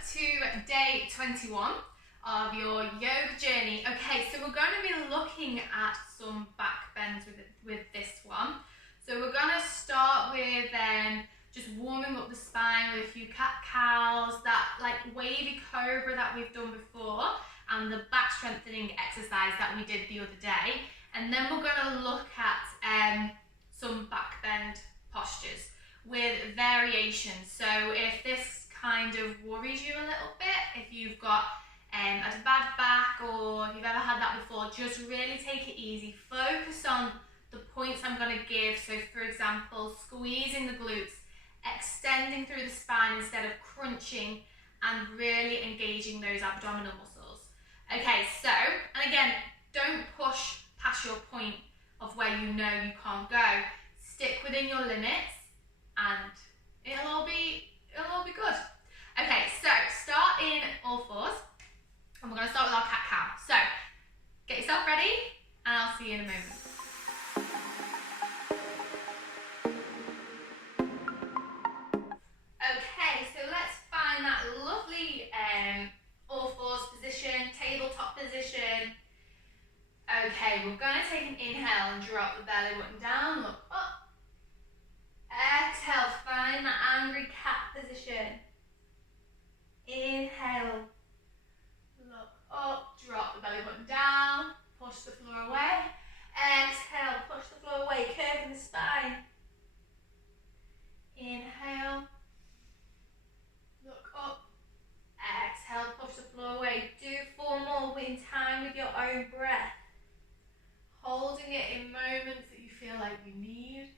to day 21 of your yoga journey. Okay, so we're going to be looking at some back bends with this one. So we're going to start with just warming up the spine with a few cat-cows, that like wavy cobra that we've done before, and the back strengthening exercise that we did the other day. And then we're going to look at some back bend postures with variations. So if this kind of worries you a little bit, if you've got a bad back or if you've ever had that before, just really take it easy. Focus on the points I'm going to give. So for example, squeezing the glutes, extending through the spine instead of crunching, and really engaging those abdominal muscles. Okay, so, and again, don't push past your point of where you know you can't go. Stick within your limits and it'll all be good. Okay, so start in all fours and we're going to start with our cat-cow. So get yourself ready and I'll see you in a moment. Okay, so let's find that lovely all fours position, tabletop position. Okay, we're going to take an inhale and drop the belly button down, look up. Exhale, find that angry cat position. Inhale, look up, drop the belly button down, push the floor away. Exhale, push the floor away, curving the spine. Inhale, look up. Exhale, push the floor away. Do 4 more in time with your own breath. Holding it in moments that you feel like you need.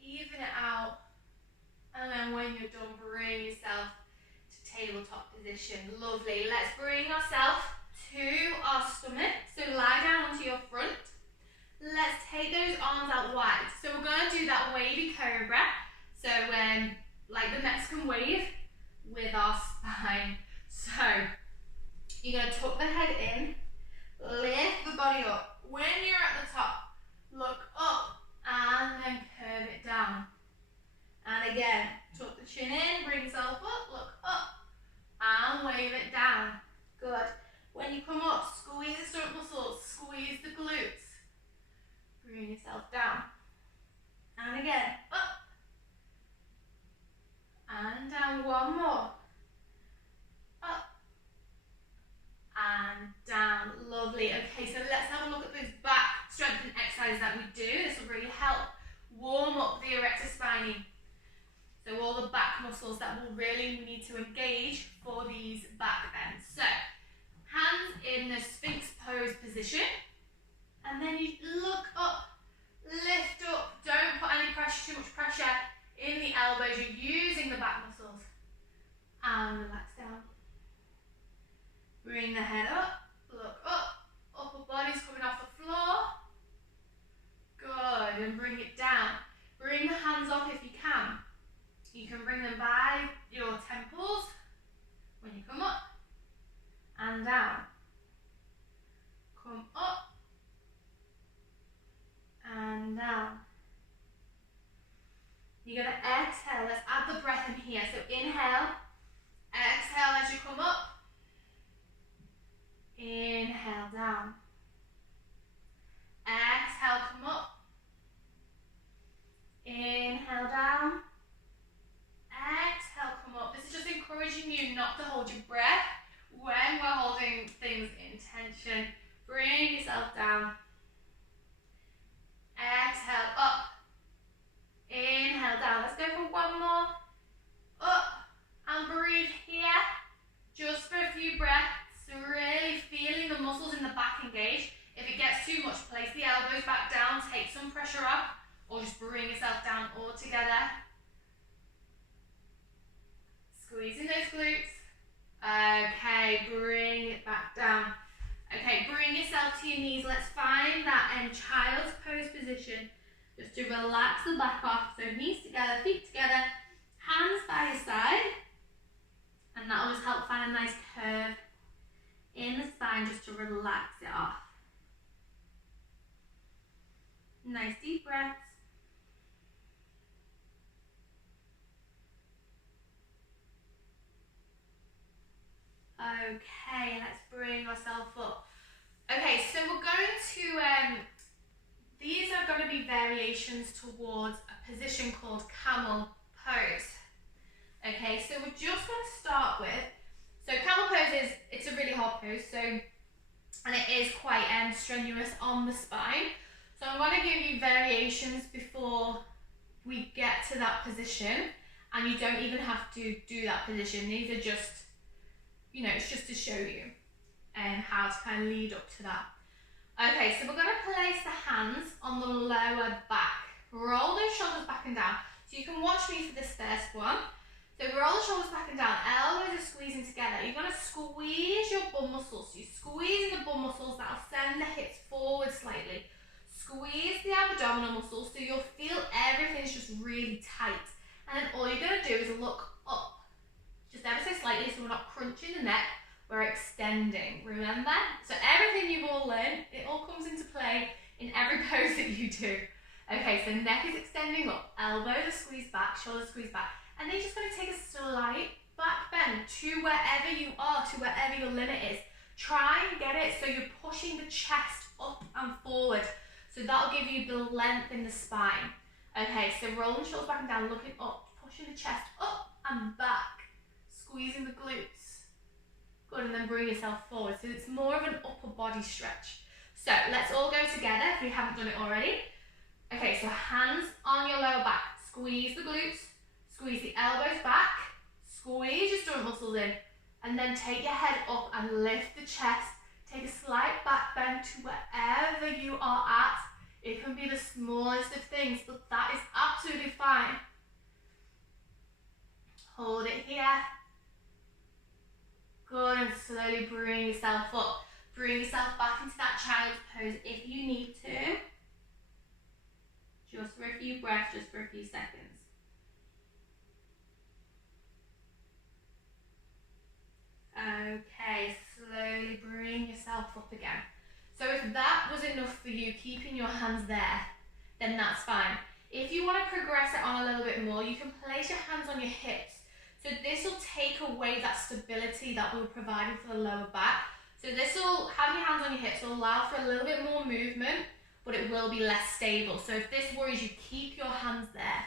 Even it out, and then when you're done, bring yourself to tabletop position. Lovely. Let's bring ourselves to our stomach. So lie down onto your front. Let's take those arms out wide. So we're going to do that wavy cobra. So like the Mexican wave with our spine. So you're going to tuck the head in, lift the body up. When you're at the top, look up. And then curve it down. And again, tuck the chin in, bring yourself up, look up, and wave it down. Good. When you come up, squeeze the stomach muscles, squeeze the glutes. Bring yourself down. And again, up. And down, one more. Up. And down. Lovely. Okay, so let's have a look at those back strengthening exercises that we do. This will really help warm up the erector spinae. So all the back muscles that we'll really need to engage for these back bends. So hands in the Sphinx pose position. And then you look up, lift up. Don't put any pressure, too much pressure in the elbows. You're using the back muscles. And relax down. Bring the head up, look up, upper body's coming off the floor. Good, and bring it down. Bring the hands up if you can. You can bring them by your temples when you come up and down. Come up and down. You're going to exhale. Let's add the breath in here. So inhale, exhale as you come up. Inhale down. Exhale, come up. Inhale down. Exhale, come up. This is just encouraging you not to hold your breath when we're holding things in tension. Bring yourself down. Exhale, up. Inhale down. Let's go for one more. Up. And breathe here. Just for a few breaths. So really feeling the muscles in the back engage. If it gets too much, place the elbows back down, take some pressure off, or just bring yourself down all together. Squeezing those glutes. Okay, bring it back down. Okay, bring yourself to your knees. Let's find that child's pose position. Just to relax the back off. So knees together, feet together, hands by your side. And that will just help a nice curve in the spine just to relax it off. Nice deep breaths. Okay, let's bring ourselves up. Okay, so we're going to, these are going to be variations towards a position called Camel Pose. Okay, so we're just going to start with, so Camel Pose it's a really hard pose, so, and it is quite strenuous on the spine. So I'm going to give you variations before we get to that position, and you don't even have to do that position. These are just, you know, it's just to show you how to kind of lead up to that. Okay, so we're going to place the hands on the lower back. Roll those shoulders back and down. So you can watch me for this first one. So roll the shoulders back and down, elbows are squeezing together. You're going to squeeze your bum muscles. So you're squeezing the bum muscles, that'll send the hips forward slightly. Squeeze the abdominal muscles so you'll feel everything's just really tight. And then all you're going to do is look up, just ever so slightly, so we're not crunching the neck, we're extending, remember? So everything you've all learned, it all comes into play in every pose that you do. Okay, so neck is extending up, elbows are squeezed back, shoulders squeezed back, and then you're just going to take a slight back bend to wherever you are, to wherever your limit is. Try and get it so you're pushing the chest up and forward. So that'll give you the length in the spine. Okay, so rolling the shoulders back and down, looking up, pushing the chest up and back, squeezing the glutes. Good, and then bring yourself forward. So it's more of an upper body stretch. So let's all go together if we haven't done it already. Okay, so hands on your lower back, squeeze the glutes, squeeze the elbows back, squeeze your stomach muscles in, and then take your head up and lift the chest. Take a slight back bend to wherever you are at. It can be the smallest of things, but that is absolutely fine. Hold it here. Good, and slowly bring yourself up. Bring yourself back into that child's pose if you need to. Just for a few breaths, just for a few seconds. Okay, slowly bring yourself up again. So if that was enough for you, keeping your hands there, then that's fine. If you want to progress it on a little bit more, you can place your hands on your hips. So this will take away that stability that we were providing for the lower back. So this will, having your hands on your hips will allow for a little bit more movement, but it will be less stable. So if this worries you, keep your hands there.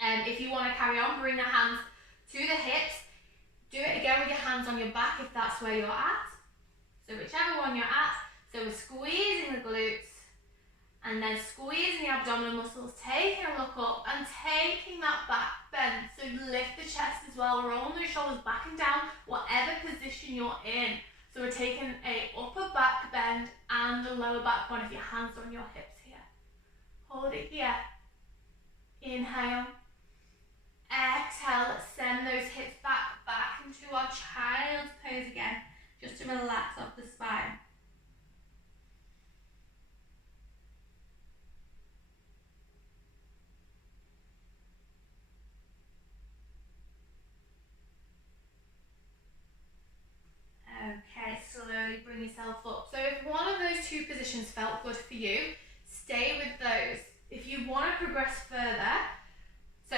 And if you want to carry on, bring the hands to the hips. Do it again with your hands on your back if that's where you're at. So whichever one you're at. So we're squeezing the glutes and then squeezing the abdominal muscles, taking a look up and taking that back bend. So lift the chest as well, rolling those shoulders back and down, whatever position you're in. So we're taking a upper back bend and a lower back one if your hands are on your hips here. Hold it here. Inhale. Exhale, let's send those hips back into our child's pose again, just to relax off the spine. Okay, slowly bring yourself up. So if one of those two positions felt good for you, stay with those. If you want to progress further, so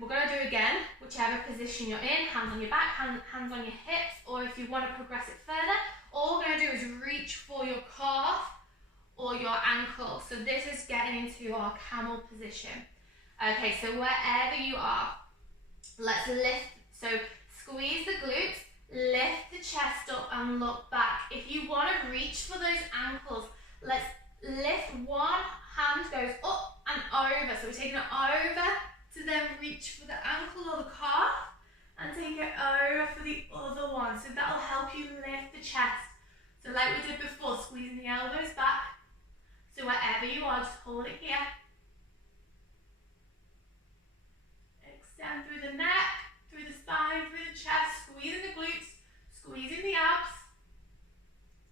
we're going to do again, whichever position you're in, hands on your back, hands on your hips, or if you want to progress it further, all we're going to do is reach for your calf or your ankle. So this is getting into our camel position. Okay, so wherever you are, let's lift. So squeeze the glutes, lift the chest up and look back. If you want to reach for those ankles, let's lift. One hand goes up and over. So we're taking it over to then reach for the ankle or the calf and take it over for the other one. So that'll help you lift the chest. So like we did before, squeezing the elbows back. So wherever you are, just hold it here. Extend through the neck, through the spine, through the chest, squeezing the glutes, squeezing the abs.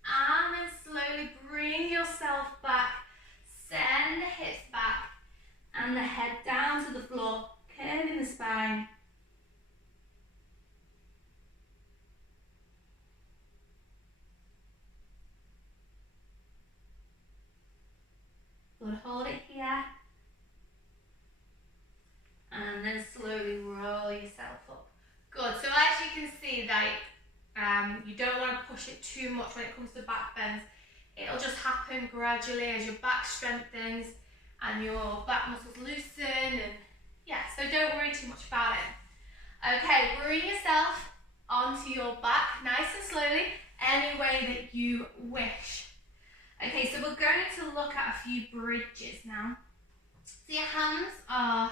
And then slowly bring yourself back. Send the hips back and the head down to the floor, curving the spine. up. Good. So as you can see, like you don't want to push it too much when it comes to back bends. It'll just happen gradually as your back strengthens and your back muscles loosen, and yeah, so don't worry too much about it. Okay, bring yourself onto your back nice and slowly, any way that you wish. Okay, so we're going to look at a few bridges now. So your hands are,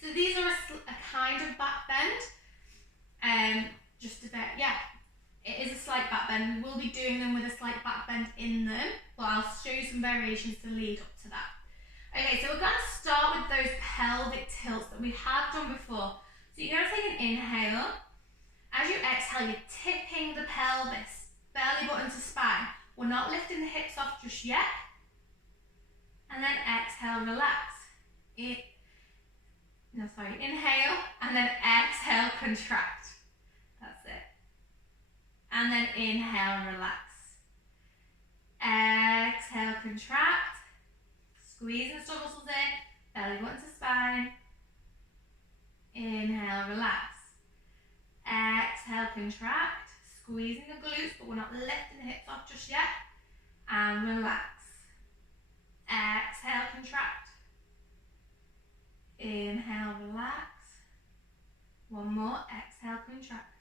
so these are a kind of back bend, just a bit, yeah. It is a slight back bend. We will be doing them with a slight back bend in them, but I'll show you some variations to lead up to that. Okay, so we're going to start with those pelvic tilts that we have done before. So you're going to take an inhale. As you exhale, you're tipping the pelvis, belly button to spine. We're not lifting the hips off just yet. And then exhale, relax. Inhale, and then exhale, contract. That's it. And then inhale, relax. Exhale, contract. Squeeze the stomach muscles in, belly button to spine. Inhale, relax. Exhale, contract. Squeezing the glutes, but we're not lifting the hips off just yet. And relax. Exhale, contract. Inhale, relax. One more, exhale, contract.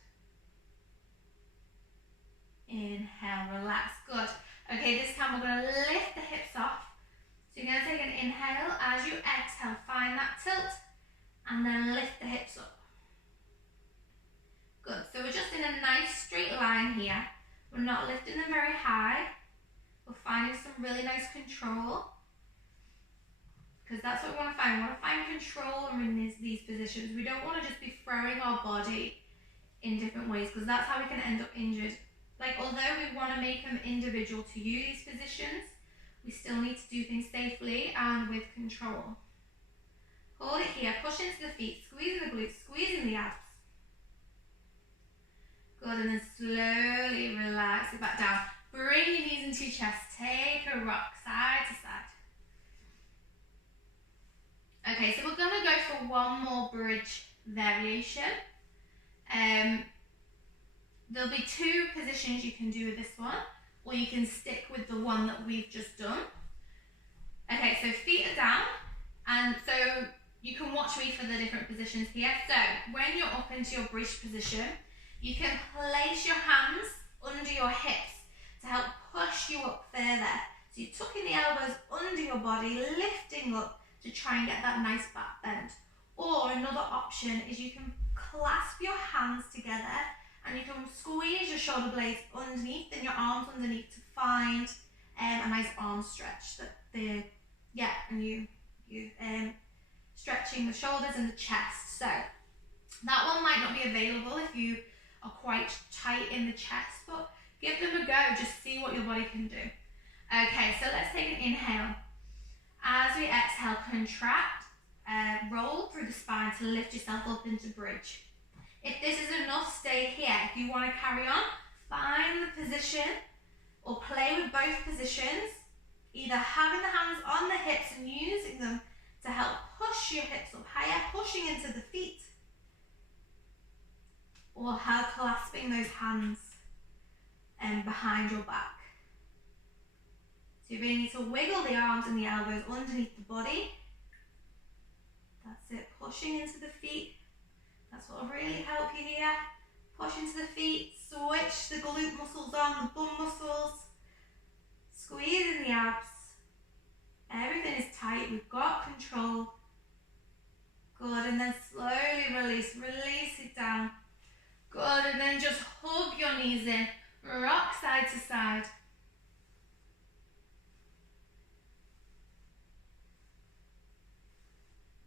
Inhale, relax. Good. Okay, this time we're going to lift the hips off. So you're going to take an inhale. As you exhale, find that tilt and then lift the hips up. Good. So we're just in a nice straight line here. We're not lifting them very high. We're finding some really nice control, because that's what we want to find. We want to find control in these positions. We don't want to just be throwing our body in different ways, because that's how we can end up injured. Like, although we want to make them individual to you, these positions, we still need to do things safely and with control. Hold it here, push into the feet, squeezing the glutes, squeezing the abs. Good, and then slowly relax it back down. Bring your knees into your chest, take a rock side to side. Okay, so we're going to go for one more bridge variation. There'll be two positions you can do with this one, or you can stick with the one that we've just done. Okay, so feet are down, and so you can watch me for the different positions here. So when you're up into your bridge position, you can place your hands under your hips to help push you up further. So you're tucking the elbows under your body, lifting up to try and get that nice back bend. Or another option is you can clasp your hands together and you can squeeze your shoulder blades underneath and your arms underneath to find a nice arm stretch. Stretching the shoulders and the chest. So that one might not be available if you are quite tight in the chest, but give them a go, just see what your body can do. Okay, so let's take an inhale. As we exhale, contract, roll through the spine to lift yourself up into bridge. If this is enough, stay here. If you want to carry on, find the position or play with both positions, either having the hands on the hips and using them to help push your hips up higher, pushing into the feet, or clasping those hands behind your back. So you really need to wiggle the arms and the elbows underneath the body. That's it, pushing into the feet. That's what will really help you here. Push into the feet, switch the glute muscles on, the bum muscles. Squeeze in the abs. Everything is tight, we've got control. Good, and then slowly release it down. Good, and then just hug your knees in, rock side to side.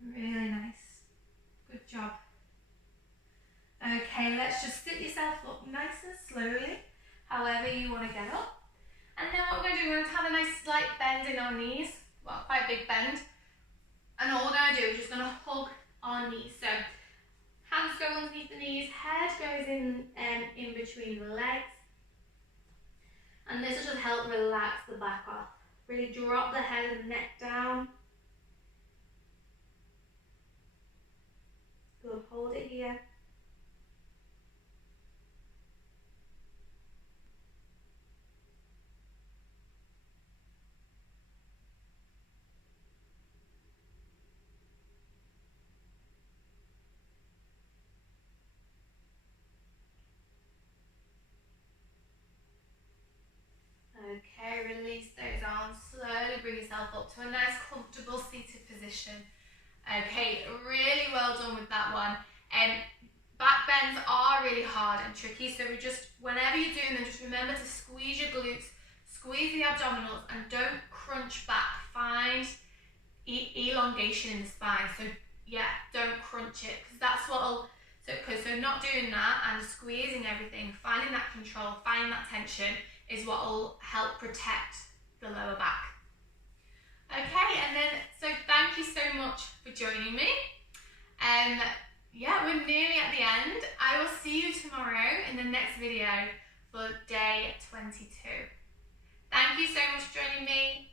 Really nice, good job. Okay, let's just sit yourself up nice and slowly, however you want to get up. And then what we're going to do, we're going to have a nice slight bend in our knees, well, quite a big bend. And all we're going to do is just going to hug our knees. So hands go underneath the knees, head goes in between the legs. And this will just help relax the back off. Really drop the head and neck down. Good, hold it here. to a nice comfortable seated position. Okay, really well done with that one. Back bends are really hard and tricky, so whenever you're doing them, just remember to squeeze your glutes, squeeze the abdominals, and don't crunch back. Find elongation in the spine. So yeah, don't crunch it, because that's what'll, so not doing that and squeezing everything, finding that control, finding that tension is what will help protect the lower back. Okay, and then, so thank you so much for joining me. Yeah, we're nearly at the end. I will see you tomorrow in the next video for day 22. Thank you so much for joining me.